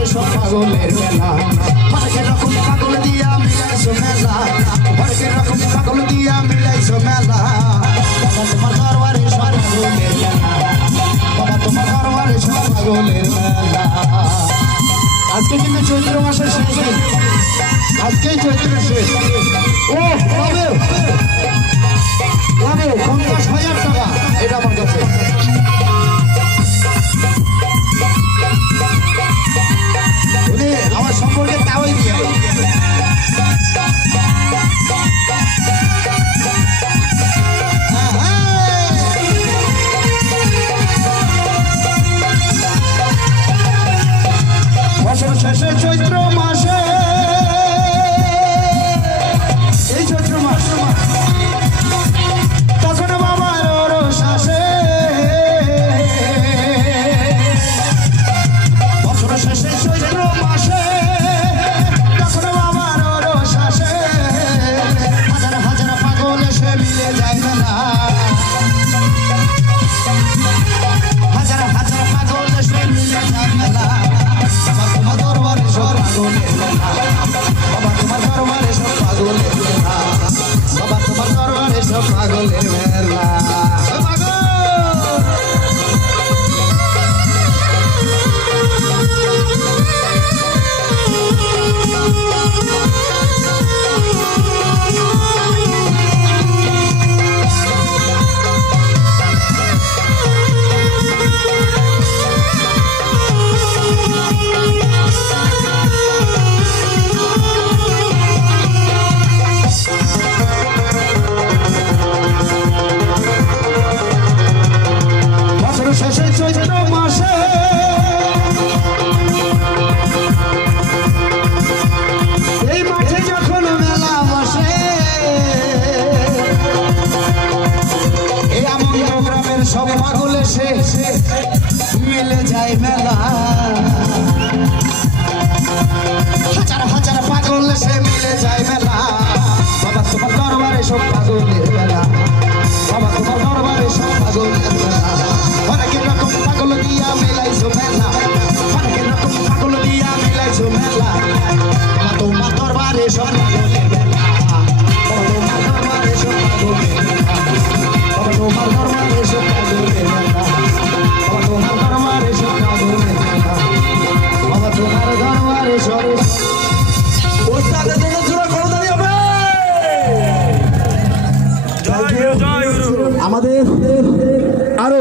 দরবারে সব পাগলের মেলা হরেক রকম পাগল দিয়া মিলাইছো মেলা হরেক রকম পাগল দিয়া মিলাইছো মেলা বাবা তোমার দরবারে সব পাগলের মেলা বাবা তোমার দরবারে সব পাগলের মেলা আজকে কিন্তু চৈত্র মাসের শেষ আজকেই চৈত্র শেষ ও পাবে 50,000 টাকা এটা আমার কাছে উনি আমার সম্পর্কে তাওই দিয়ে বছর শেষে চৈত্র মাসে এই চৈত্র মাস তখন বাবার রস আসে বছর শেষে চৈত্র মাসে তখন বাবার রস আসে হাজার হাজার পাগল এসে মিলে যায় মেলা হাজার হাজার পাগল এসে মিলে যায় মেলা বাবা তোমার দরবারে সব পাগলের মেলা বাবা তোমার দরবারে সব পাগলের মেলা বাবা তোমার দরবারে সব পাগলের মেলা শেষে চৈত্র মাসে এই মাঠে যখন মেলা বসে এই আমন্দ গ্রামের সব পাগল এসে মিলে যায় মেলা হাজার হাজার পাগল এসে মিলে যায় মেলা বাবা তোমার দরবারে সব পাগলের মেলা বাবা তোমার দরবারে সব পাগলের মেলা অনেক রকম পাগল দিয়া মিলাইছো মেলা অনেক রকম পাগল দিয়া মিলাইছো মেলা বাবা তোমার দরবারে সব পাগলের মেলা বাবা তোমার দরবারে সব পাগলের মেলা বাবা তোমার দরবারে সব পাগলের মেলা বাবা তোমার দরবারে সব পাগলের মেলা বাবা তোমার দরবারে সব ওস্তাদের জন্য জোরে করতালি হবে আমাদের আরো